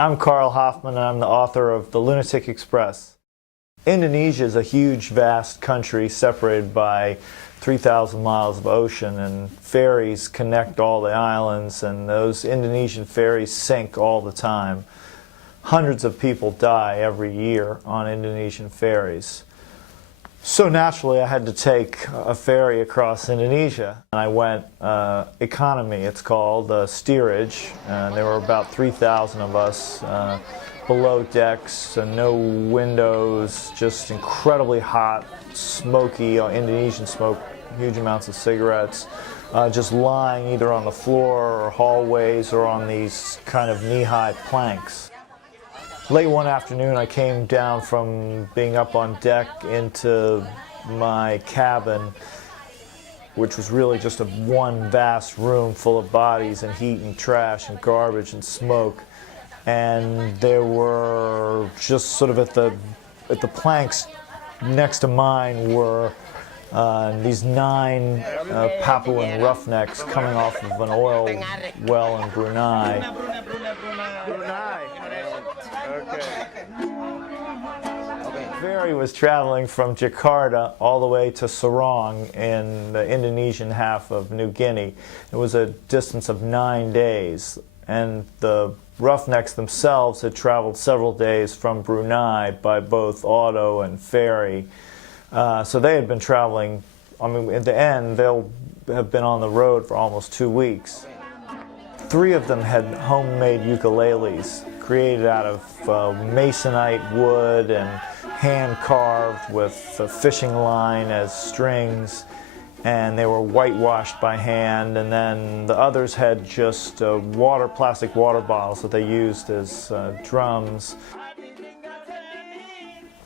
I'm Carl Hoffman, and I'm the author of The Lunatic Express. Indonesia is a huge, vast country separated by 3,000 miles of ocean, and ferries connect all the islands, and those Indonesian ferries sink all the time. Hundreds of people die every year on Indonesian ferries. So naturally, I had to take a ferry across Indonesia. And I went economy, it's called, steerage. There were about 3,000 of us, below decks, no windows, just incredibly hot, smoky, Indonesian smoke, huge amounts of cigarettes, just lying either on the floor or hallways or on these kind of knee-high planks. Late one afternoon, I came down from being up on deck into my cabin, which was really just one vast room full of bodies and heat and trash and garbage and smoke. And there were just sort of at the planks next to mine were these 9 Papuan roughnecks coming off of an oil well in Brunei. The ferry was traveling from Jakarta all the way to Sorong in the Indonesian half of New Guinea. It was a distance of 9 days, and the roughnecks themselves had traveled several days from Brunei by both auto and ferry. So they had been traveling, I mean, in the end, they'll have been on the road for almost 2 weeks. 3 of them had homemade ukuleles created out of masonite wood and hand-carved with a fishing line as strings, and they were whitewashed by hand. And then the others had just plastic water bottles that they used as drums.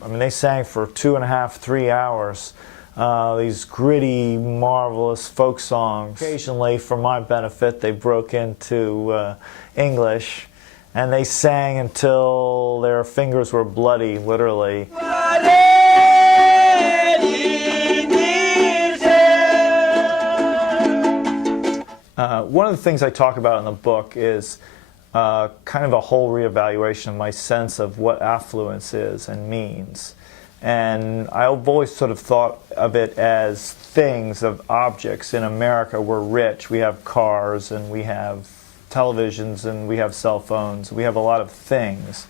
I mean, they sang for 2.5, 3 hours, these gritty, marvelous folk songs. Occasionally, for my benefit, they broke into English, and they sang until their fingers were bloody, literally. One of the things I talk about in the book is kind of a whole reevaluation of my sense of what affluence is and means. And I've always sort of thought of it as things, of objects. In America, we're rich. We have cars, and we have televisions, and we have cell phones. We have a lot of things.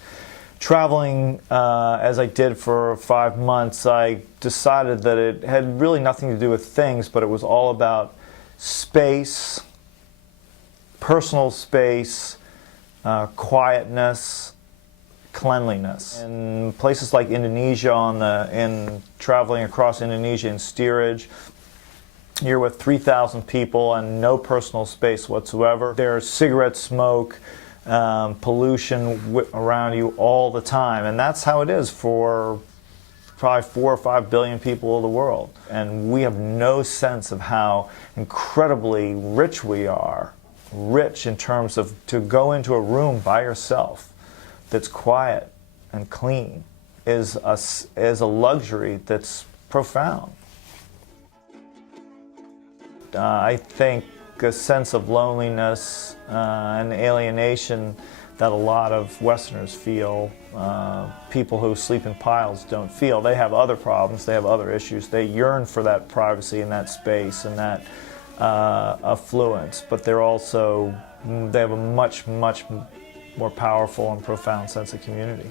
Traveling, as I did for 5 months, I decided that it had really nothing to do with things, but it was all about space, personal space, quietness, cleanliness. In places like Indonesia, in traveling across Indonesia in steerage, you're with 3,000 people and no personal space whatsoever. There's cigarette smoke, pollution around you all the time, and that's how it is for probably 4 or 5 billion people of the world. And we have no sense of how incredibly rich we are. Rich in terms of to go into a room by yourself that's quiet and clean is a luxury that's profound. I think a sense of loneliness and alienation that a lot of Westerners feel, people who sleep in piles don't feel. They have other problems, they have other issues. They yearn for that privacy and that space and that affluence, but they have a much, much more powerful and profound sense of community.